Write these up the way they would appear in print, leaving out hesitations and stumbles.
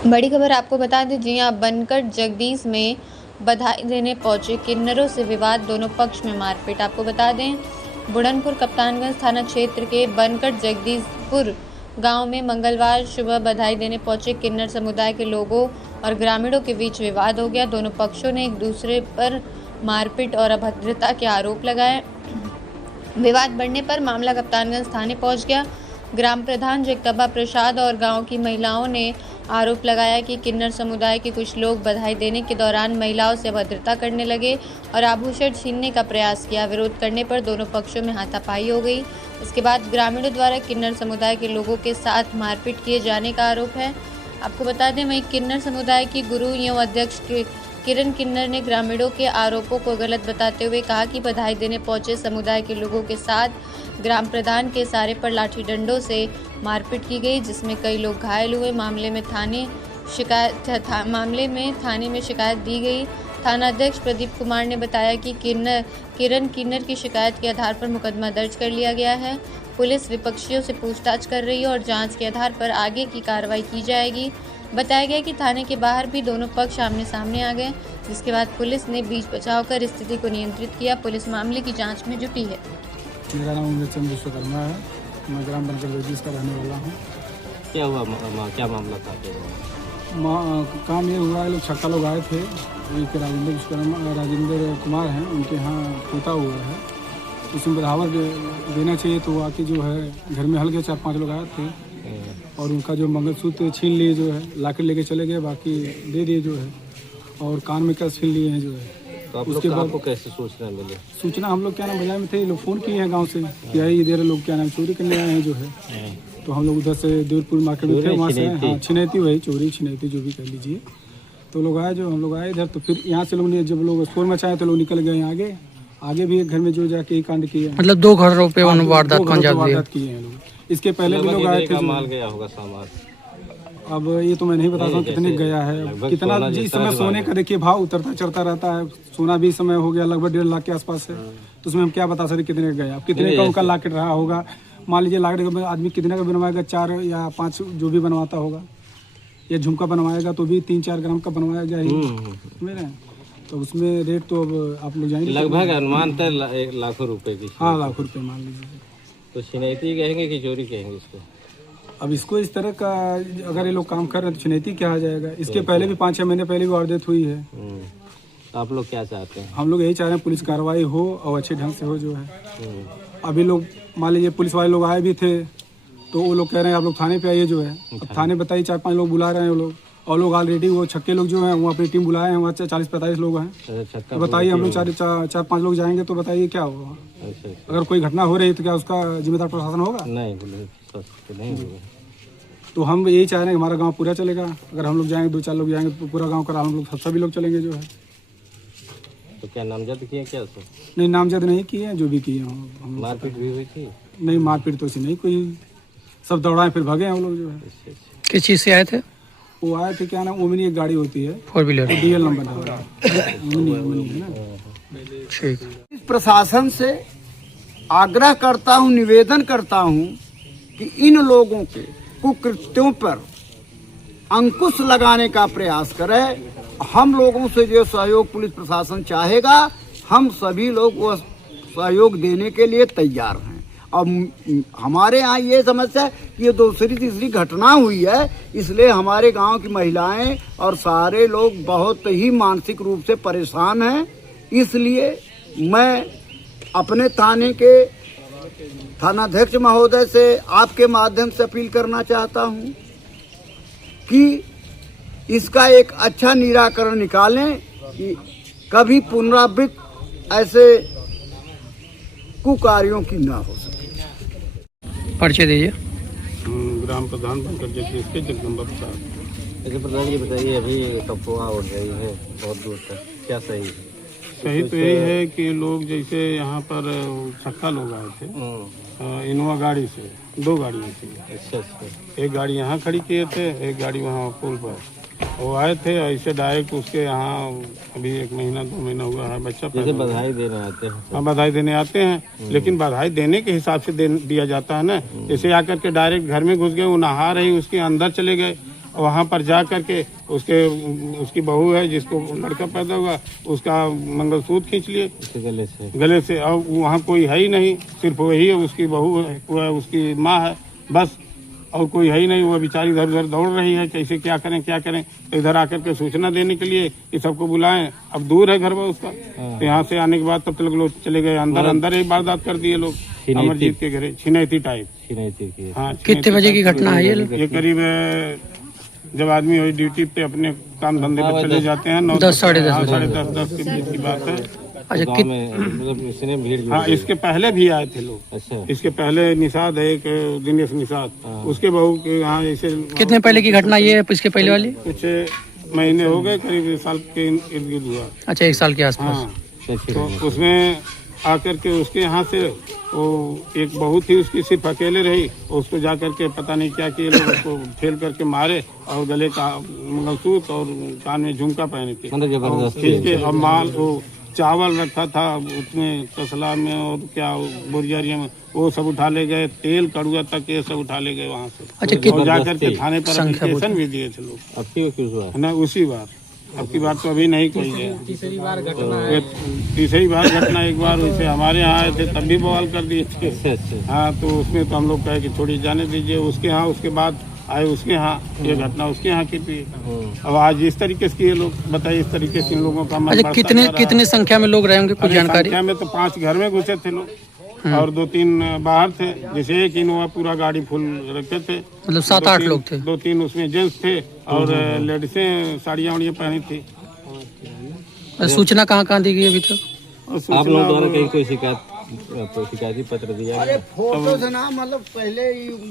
बड़ी खबर आपको बता दें, जी हाँ, बनकर जगदीश में बधाई देने पहुंचे किन्नरों से विवाद, दोनों पक्ष में मारपीट। आपको बता दें, बुढ़नपुर कप्तानगंज थाना क्षेत्र के बनकर जगदीशपुर गांव में मंगलवार सुबह बधाई देने पहुंचे किन्नर समुदाय के लोगों और ग्रामीणों के बीच विवाद हो गया। दोनों पक्षों ने एक दूसरे पर मारपीट और अभद्रता के आरोप लगाए। विवाद बढ़ने पर मामला कप्तानगंज थाने पहुंच गया। ग्राम प्रधान जगदम्बा प्रसाद और गांव की महिलाओं ने आरोप लगाया कि किन्नर समुदाय के कुछ लोग बधाई देने के दौरान महिलाओं से अभद्रता करने लगे और आभूषण छीनने का प्रयास किया। विरोध करने पर दोनों पक्षों में हाथापाई हो गई। इसके बाद ग्रामीणों द्वारा किन्नर समुदाय के लोगों के साथ मारपीट किए जाने का आरोप है। आपको बता दें, वहीं किन्नर समुदाय की गुरु एवं अध्यक्ष किरण किन्नर ने ग्रामीणों के आरोपों को गलत बताते हुए कहा कि बधाई देने पहुंचे समुदाय के लोगों के साथ ग्राम प्रधान के इशारे पर लाठी डंडों से मारपीट की गई, जिसमें कई लोग घायल हुए। मामले में थाने में शिकायत दी गई। थाना अध्यक्ष प्रदीप कुमार ने बताया कि किरण किन्नर की शिकायत के आधार पर मुकदमा दर्ज कर लिया गया है। पुलिस विपक्षियों से पूछताछ कर रही है और जांच के आधार पर आगे की कार्रवाई की जाएगी। बताया गया कि थाने के बाहर भी दोनों पक्ष आमने सामने आ गए, जिसके बाद पुलिस ने बीच बचाव कर स्थिति को नियंत्रित किया। पुलिस मामले की जांच में जुटी है। मेरा नाम उमेश चंद्र विश्वकर्मा है। मैं ग्राम बनकर जगदीश का रहने वाला हूँ। क्या हुआ, क्या मामला था? काम ये हुआ है, लोग छक्का लोग आए थे, एक राजेंद्र कुमार हैं, उनके यहाँ पोता हुआ है, उसमें बढ़ावा देना चाहिए, तो आके जो है घर में हल्के 4-5 लोग आए थे और उनका जो मंगलसूत्र छीन लिए, जो है लाकर लेके चले गए, बाकी दे दिए जो है, और कान में क्या छीन लिए हैं जो है। तो उसके बाद आपको कैसे सूचना मिली? सूचना हम लोग क्या नाम बाजार में थे, लोग फ़ोन किए हैं गांव से कि ये देर लोग क्या नाम चोरी करने आए हैं जो है। तो हम लोग उधर से देवपुर मार्केट में थे, वहाँ से हाँ छिनैती, वही चोरी छिनैती जो भी कह लीजिए। तो लोग आए, जो हम लोग आए इधर, तो फिर यहाँ से लोग ने जब लोग शोर मचाए तो लोग निकल गए आगे। आगे भी एक घर में जो जाके ही कांड किए, मतलब 2 घरों पे वारदात किए हैं लोग। इसके पहले भी लोग आए थे। माल गया होगा सामान, अब ये तो मैं नहीं बता सकता कितने गया है, कितना जी इस समय सोने का देखिए भाव उतरता चढ़ता रहता है। सोना भी इस समय हो गया लगभग 1.5 लाख के आसपास है, तो उसमें हम क्या बता सकते कितने गया। अब कितने का उनका लाकेट रहा होगा, मान लीजिए लाकेट का आदमी कितने का बनवाएगा, 4 या 5 जो भी बनवाता होगा, या झुमका बनवाएगा तो भी 3-4 ग्राम का बनवाएगा ही मेरे। तो उसमें रेट तो अब आप लोग जाएंगे, लगभग अनुमान था लाखों रुपए की। हाँ, लाखों रुपये मान लीजिए। तो छिनैती कहेंगे कि चोरी कहेंगे इसको? अब इसको इस तरह का अगर ये लोग काम कर रहे हैं तो छिनैती क्या आ जाएगा। इसके पहले भी 5-6 महीने पहले भी वारदात हुई है। तो आप लोग क्या चाहते हैं? हम लोग यही चाह रहे हैं पुलिस कार्रवाई हो और अच्छे ढंग से हो जो है। अभी लोग मान लीजिए पुलिस वाले लोग आए भी थे, तो वो लोग कह रहे हैं आप लोग थाने पे आइए जो है। अब थाने बताइए 4-5 लोग बुला रहे हैं वो लोग, और लोग ऑलरेडी वो छक्के लोग जो हैं वो अपनी टीम बुलाए हैं, वहाँ 40-45 लोग हैं। तो बताइए हम लोग 4-5 लोग जाएंगे तो बताइए क्या होगा। अगर कोई घटना हो रही है तो क्या उसका जिम्मेदार प्रशासन होगा? नहीं होगा। तो हम यही चाह रहे हैं हमारा गांव पूरा चलेगा। अगर हम लोग जाएंगे, 2-4 लोग जाएंगे तो पूरा गांव का हम लोग सभी लोग चलेंगे जो है। तो क्या नामजद किए? क्या नहीं, नामजद नहीं किए हैं, जो भी किए हैं। मारपीट भी हुई थी? नहीं, मारपीट तो ऐसी नहीं कोई, सब दौड़ाए फिर भागे हैं वो लोग जो है। किस चीज़ से आए थे? वो आए थे क्या नाम, ओमिनी एक गाड़ी होती है 4 व्हीलर, DL नंबर है ना। ठीक। प्रशासन से आग्रह करता हूँ, निवेदन करता हूँ कि इन लोगों के कुकृत्यों पर अंकुश लगाने का प्रयास करें। हम लोगों से जो सहयोग पुलिस प्रशासन चाहेगा, हम सभी लोग वो सहयोग देने के लिए तैयार हैं। अब हमारे यहाँ ये समस्या है कि ये 2-3 घटना हुई है, इसलिए हमारे गांव की महिलाएं और सारे लोग बहुत ही मानसिक रूप से परेशान हैं। इसलिए मैं अपने थाने के थानाध्यक्ष महोदय से आपके माध्यम से अपील करना चाहता हूं कि इसका एक अच्छा निराकरण निकालें कि कभी पुनरावृत्ति ऐसे कुकार्यों की ना हो सके। परिचय दीजिए। ग्राम प्रधान बनकर जगदीश के जगदम्बा प्रसाद। ऐसे प्रधान जी बताइए, अभी अफवाह उड़ रही है बहुत दूर तक, क्या सही है? सही तो यही है कि लोग जैसे यहाँ पर छक्का लोग आए थे इनोवा गाड़ी से, 2 गाड़ियाँ थी। अच्छा। एक गाड़ी यहाँ खड़ी किए थे, एक गाड़ी वहाँ पुल पर। वो आए थे ऐसे डायरेक्ट उसके यहाँ, अभी 1 महीना 2 महीना हुआ है बच्चा। जैसे बधाई देने आते हैं? हाँ, बधाई देने आते हैं, लेकिन बधाई देने के हिसाब से दिया जाता है ना। जैसे आकर के डायरेक्ट घर में घुस गए, वो नहा रही उसके अंदर चले गए, वहाँ पर जा करके उसकी बहू है जिसको लड़का पैदा हुआ उसका मंगलसूत्र खींच लिए गले से। और वहाँ कोई है ही नहीं, सिर्फ वही है, उसकी बहू है, उसकी माँ है, बस और कोई है ही नहीं। वो बेचारी इधर उधर दौड़ रही है, कैसे क्या करें। तो इधर आकर के सूचना देने के लिए कि सबको बुलाएं। अब दूर है घर में उसका, तो यहाँ से आने के बाद तब तक लोग चले गए अंदर ही वारदात कर दिए लोग अमरजीत के घरे, छिनैती टाइप। हाँ, कितने बजे की घटना है ये? करीब जब आदमी ड्यूटी पे अपने काम धंधे पे चले जाते हैं 10 साढ़े 10 10 के बीच की बात है। अच्छा, इसने भीड़ हाँ, इसके पहले भी आए थे लोग। अच्छा, इसके पहले निषाद है एक दिनेश निषाद, उसके बहू के यहाँ ऐसे। कितने पहले की घटना ये है? इसके पहले वाली कुछ महीने हो गए, करीब 1 साल के इर्द गिर्द हुआ। अच्छा, 1 साल के आसपास। हाँ, तो उसमें आकर के उसके यहाँ से वो एक बहू थी उसकी, सिर्फ अकेले रही। उसको जा करके पता नहीं क्या किए लोग, उसको ठेल करके मारे और गले का मंगलसूत्र और कान में झुमका पहने थे। और माल वो चावल रखा था उसमें तसला में और क्या बोरिया में, वो सब उठा ले गए। तेल कड़ुआ तक ये सब उठा ले गए वहाँ से। अच्छा, और जाकर के थाने पर एप्लीकेशन भी दिए थे लोग। ना उसी बार, अब की बार तो अभी नहीं कोई है। तीसरी बार घटना एक बार वैसे हमारे यहाँ आए थे, तब भी बवाल कर दिए थे। हाँ, तो उसमें तो हम लोग कहे कि थोड़ी जाने दीजिए। उसके यहाँ उसके बाद आए उसके यहाँ, ये घटना उसके यहाँ की थी। अब आज इस तरीके से ये लोग बताइए, इस तरीके से इन लोगों का मन। अच्छा, कितने संख्या में लोग रहे होंगे, कुछ जानकारी? संख्या में तो 5 घर में घुसे थे लोग और 2-3 बाहर थे। जैसे एक इनोवा पूरा गाड़ी फुल रखे थे, मतलब 7-8 लोग थे। 2-3 उसमें जेंट्स थे और लेडीसें साड़ियाँ वाड़ियाँ पहनी थी। सूचना कहाँ दी गई अभी तक? आप लोगों द्वारा कहीं कोई शिकायती पत्र दिया? अरे फोटो से ना, मतलब पहले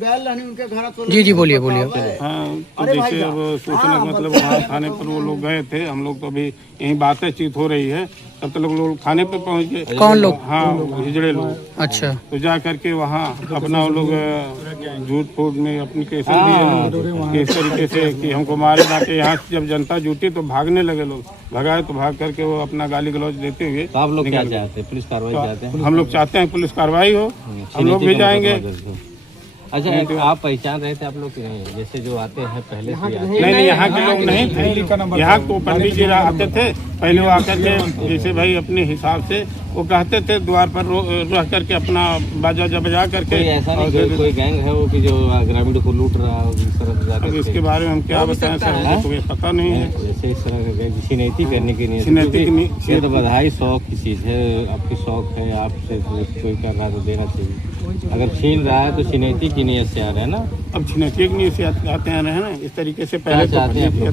गए रहने उनके घर तो। जी बोलिए। हाँ, तो जैसे अब सूचना मतलब वहाँ थाने पर वो लोग गए थे। हम लोग तो अभी यही बातचीत हो रही है, तब तक लोग थाने पे पहुँच गए। कौन लोग? हाँ, हिजड़े लोग। अच्छा, तो जा करके वहाँ अपना वो लोग झूठ फूट में एप्लीकेशन दिए इस तरीके से कि हमको मारे जाके। यहाँ जब जनता जुटी तो भागने लगे लोग, भगाए तो भाग करके वो अपना गाली गलौज देते हुए। तो आप लोग क्या चाहते हैं? पुलिस कार्रवाई चाहते हैं? हम लोग चाहते हैं पुलिस कार्रवाई हो, हम लोग भी जाएंगे। अच्छा, आप पहचान रहे थे आप लोग? जैसे जो आते हैं पहले से नहीं, यहाँ के लोग नहीं थे। यहाँ को पंडित जी आते थे पहले, वो आकर के जैसे भाई अपने हिसाब से वो कहते थे द्वार पर रह करके अपना बाजा बजा करके। ऐसा नहीं कोई गैंग है वो कि जो ग्रामीणों को लूट रहा है इस तरह से? अब इसके बारे में हम क्या बताएं सर, तो पता नहीं है। जैसे इस तरह का छिनैती करने की नहीं, ये तो बधाई शौक की चीज़ है। आपकी शौक है, आपसे कोई कर रहा है तो देना चाहिए। अगर छीन रहा है तो छिनैती की नीयत से आ रहे हैं ना। अब छिनैती की नीयत से आते हैं ना, इस तरीके से पहले चाहते हैं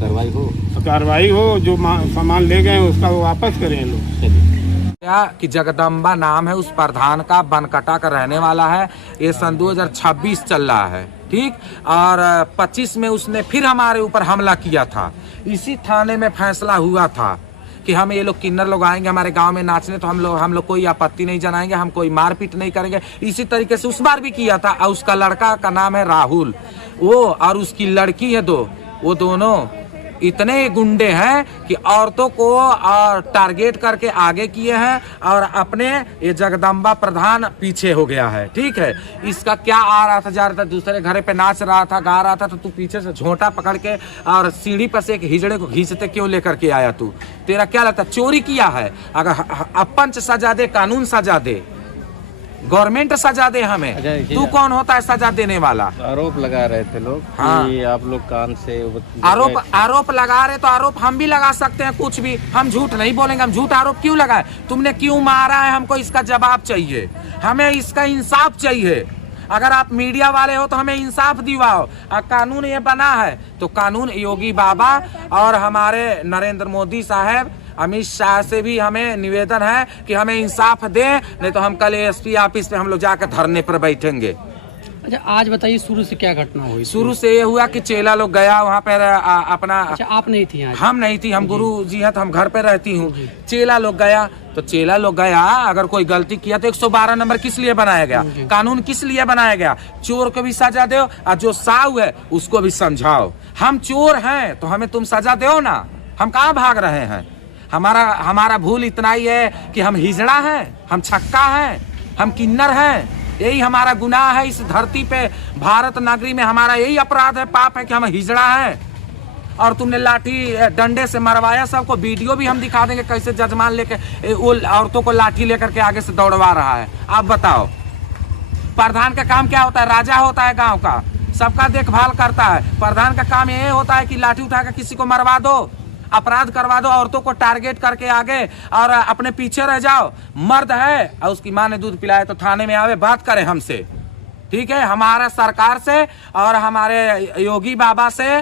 कार्रवाई हो, जो सामान ले गए उसका वो वापस करें लोग। कि जगदम्बा नाम है उस प्रधान का, बनकटा का रहने वाला है। ये सन 2026 चल रहा है, ठीक। और 25 में उसने फिर हमारे ऊपर हमला किया था। इसी थाने में फैसला हुआ था कि हम ये लोग किन्नर लोग आएंगे हमारे गांव में नाचने तो हम लोग कोई आपत्ति नहीं जनाएंगे, हम कोई मारपीट नहीं करेंगे। इसी तरीके से उस बार भी किया था। और उसका लड़का का नाम है राहुल, वो और उसकी लड़की है 2, वो दोनों इतने गुंडे हैं कि औरतों को टारगेट करके आगे किए हैं और अपने ये जगदम्बा प्रधान पीछे हो गया है, ठीक है। इसका क्या आ रहा था, जा रहा था दूसरे घर पे नाच रहा था, गा रहा था, तो तू पीछे से झोंटा पकड़ के और सीढ़ी पर से एक हिजड़े को घींचते क्यों लेकर के आया? तू तेरा क्या लगता? चोरी किया है? अगर अपंच सजा दे, कानून सजा दे, गवर्नमेंट सजा दे हमें, तू कौन होता है सजा देने वाला? आरोप लगा रहे थे लोग। हाँ, कि आप लोग कान से आरोप लगा रहे तो आरोप हम भी लगा सकते हैं, कुछ भी। हम झूठ नहीं बोलेंगे, हम झूठ आरोप क्यों लगाए? तुमने क्यों मारा है, हमको इसका जवाब चाहिए, हमें इसका इंसाफ चाहिए। अगर आप मीडिया वाले हो तो हमें इंसाफ दिवाओ। कानून ये बना है तो कानून योगी बाबा और हमारे नरेंद्र मोदी साहब, अमित शाह से भी हमें निवेदन है कि हमें इंसाफ दें, नहीं तो हम कल एसपी ऑफिस पे हम लोग जाकर धरने पर बैठेंगे। अच्छा, आज बताइए शुरू से क्या घटना हुई? शुरू से ये हुआ कि चेला लोग गया वहाँ पर अपना। अच्छा, आप नहीं थी यहाँ? हम नहीं थी, हम गुरु जी हैं तो हम घर पे रहती हूँ। चेला लोग गया तो चेला लोग गया, अगर कोई गलती किया तो 112 नंबर किस लिए बनाया गया? कानून किस लिए बनाया गया? चोर को भी सजा दो और जो साहू है उसको भी समझाओ। हम चोर हैं तो हमें तुम सजा दो ना, हम कहाँ भाग रहे हैं? हमारा भूल इतना ही है कि हम हिजड़ा हैं, हम छक्का हैं, हम किन्नर हैं। यही हमारा गुनाह है इस धरती पे, भारत नगरी में हमारा यही अपराध है, पाप है कि हम हिजड़ा हैं। और तुमने लाठी डंडे से मरवाया सबको। वीडियो भी हम दिखा देंगे कैसे जजमान लेके वो औरतों को लाठी लेकर के आगे से दौड़वा रहा है। आप बताओ प्रधान का काम क्या होता है? राजा होता है गांव का, सबका देखभाल करता है। प्रधान का काम ये होता है कि लाठी उठाकर किसी को मरवा दो, अपराध करवा दो, औरतों को टारगेट करके आगे और अपने पीछे रह जाओ। मर्द है और उसकी माँ ने दूध पिलाया तो थाने में आवे बात करे हमसे, ठीक है? हमारा सरकार से और हमारे योगी बाबा से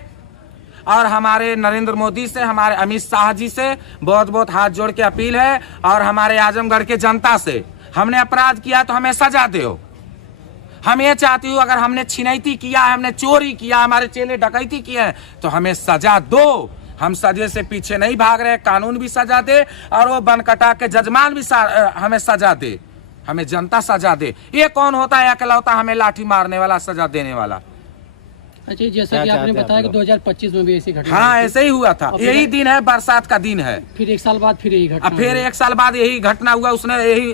और हमारे नरेंद्र मोदी से, हमारे अमित शाह जी से बहुत बहुत हाथ जोड़ के अपील है, और हमारे आजमगढ़ के जनता से, हमने अपराध किया तो हमें सजा दो। हम ये चाहती हूँ अगर हमने छिनैती किया है, हमने चोरी किया, हमारे चेले डकैती किए हैं तो हमें सजा दो। हम सजे से पीछे नहीं भाग रहे, कानून भी सजा दे और वो बनकटा के जजमान भी हमें सजा दे, हमें जनता सजा दे। ये कौन होता है अकेलौता हमें लाठी मारने वाला, सजा देने वाला? अच्छा, जैसा कि आपने बताया कि 2025 में भी ऐसी घटना, हाँ ऐसे ही हुआ था। यही दिन है, बरसात का दिन है, फिर एक साल बाद फिर यही घटना, फिर एक साल बाद यही घटना हुआ। उसने यही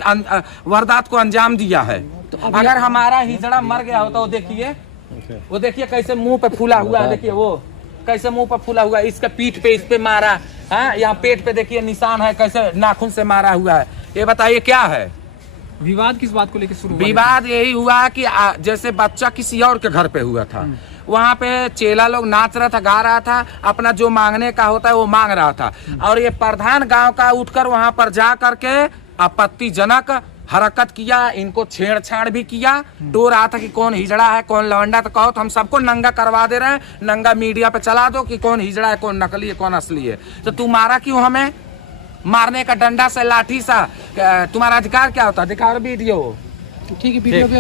वारदात को अंजाम दिया है। तो अगर हमारा हिजड़ा मर गया होता, वो देखिए कैसे मुंह पे फूला हुआ है, देखिए वो कैसे मुंह पे फूला हुआ है, इसका पीठ पे इस पे मारा है, यहाँ पेट पे देखिए निशान है, कैसे नाखून से मारा हुआ है। ये बताइए क्या है? विवाद किस बात को लेकर शुरू? विवाद यही हुआ कि जैसे बच्चा किसी और के घर पे हुआ था, वहाँ पे चेला लोग नाच रहा था, गा रहा था, अपना जो मांगने का होता है वो मांग रहा था, और ये प्रधान गांव का उठकर वहाँ पर जा करके आपत्तिजनक हरकत किया, इनको छेड़छाड़ भी किया, डो रहा था कि कौन हिजड़ा है कौन लवंडा, तो कहो तो हम सबको नंगा करवा दे रहे हैं, नंगा मीडिया पे चला दो कि कौन हिजड़ा है कौन नकली है कौन असली है। तो तू मारा क्यों हमें? मारने का डंडा से लाठी सा तुम्हारा अधिकार क्या होता है? दिखाओ वीडियो। ठीक है, वीडियो भी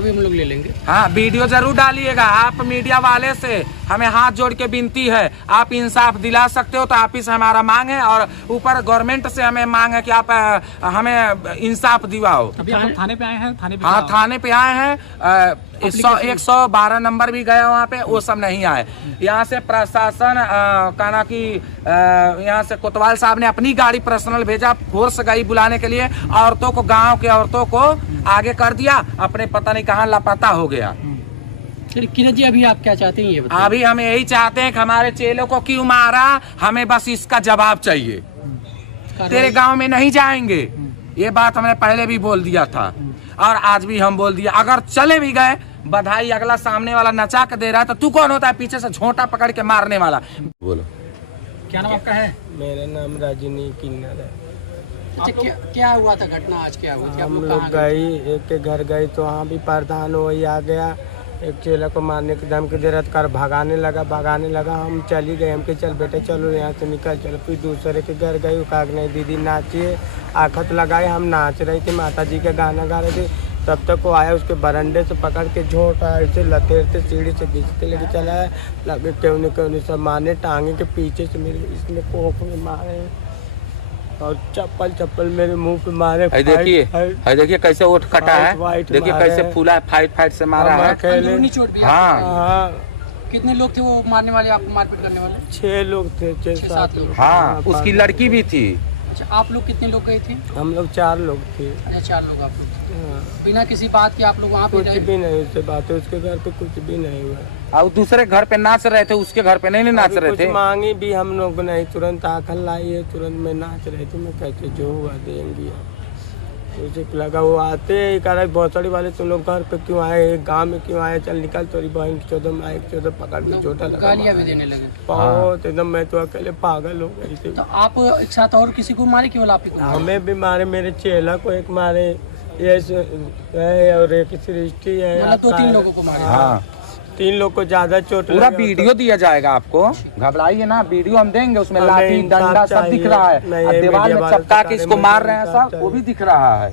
हम लोग ले लेंगे। हाँ वीडियो जरूर डालिएगा। आप मीडिया वाले से हमें हाथ जोड़ के विनती है, आप इंसाफ दिला सकते हो तो आप ही से हमारा मांग है, और ऊपर गवर्नमेंट से हमें मांग है कि आप हमें इंसाफ दिवाओ। अभी आप थाने पे आए हैं? थाने पे? हाँ थाने पे आए हैं। 112 नंबर भी गया वहाँ पे, वो सब नहीं आए। यहाँ से प्रशासन कहना कि यहाँ से कोतवाल साहब ने अपनी गाड़ी पर्सनल भेजा, फोर्स गई बुलाने के लिए, औरतों को, गांव के औरतों को आगे कर दिया, अपने पता नहीं कहाँ लापता हो गया। किरण जी, अभी आप क्या चाहते हैं ये बताइए? अभी हम यही चाहते हैं कि हमारे चेलों को क्यों मारा, हमें बस इसका जवाब चाहिए। तेरे गांव में नहीं जाएंगे, ये बात हमने पहले भी बोल दिया था और आज भी हम बोल दिया। अगर चले भी गए, बधाई अगला सामने वाला नचा के दे रहा है तो तू कौन होता है पीछे से झोंटा पकड़ के मारने वाला? बोलो क्या नाम आपका है? मेरा नाम राजनी किन्नर है। अच्छा, क्या हुआ था घटना आज? क्या हुआ था? हम लोग गए, एक के घर गए तो वहाँ भी प्रधान वही आ गया, एक चेला को मारने की धमकी दे रहा था, भागाने लगा। हम चली गए, हम के चल बेटे चलो यहाँ से निकल चलो। फिर दूसरे के घर गए, कहा नहीं दीदी नाचिए, आखत लगाए, हम नाच रहे थे, माता जी का गाना गा रहे थे, तब तक वो आया, उसके बरंडे से पकड़ के झोंटा ऐसे लतेरते सीढ़ी से खींचते लेके चला है, लगे क्यों नहीं सब मारने, टांगे के पीछे से मेरे इसने कोख में मारे और चप्पल मेरे मुंह पे मारे। देखिए कैसे ओठ कटा है, देखिए कैसे फूला है, फाइट से मारा है। चोट भी? हाँ। कितने लोग थे वो मारने वाले, आपको मारपीट करने वाले? 6 लोग थे, 6-7 लोग। हाँ उसकी लड़की भी थी। अच्छा, आप लोग कितने लोग गए थे? हम लोग 4 लोग थे। अच्छा, 4 लोग आप लोग थे। बिना किसी बात के आप लोग वहाँ पे? कुछ भी नहीं, उससे बात है, उसके घर पे कुछ भी नहीं हुआ। और दूसरे घर पे नाच रहे थे, उसके घर पे नहीं नाच रहे थे। मांगी भी हम लोग नहीं, तुरंत आखल लाई है, तुरंत में नाच रहे थे। मैं कहते जो हुआ देंगी, मुझे लगा वो आते ही कह रहा भौसड़ी वाले तुम लोग घर पे क्यों आए, गाँव में क्यों आए, चल निकल तोरी बहन की 14 माई 14 पकड़ के छोटा लगा, गालियाँ भी देने लगे बहुत एकदम। मैं तो अकेले पागल हो गई थी। तो आप एक साथ और किसी को मारे, केवल आप ही को? हमें भी मारे, मेरे चेला को एक मारे, ये है और एक सृष्टि है, मतलब 2-3 लोगों को मारे। हाँ 3 लोग को ज्यादा चोट पूरा वीडियो दिया जाएगा आपको, घबराइए ना, वीडियो हम देंगे, उसमें लाठी डंडा सब दिख रहा है, दीवार में चपका के इसको मार रहे हैं सब, वो भी दिख रहा है।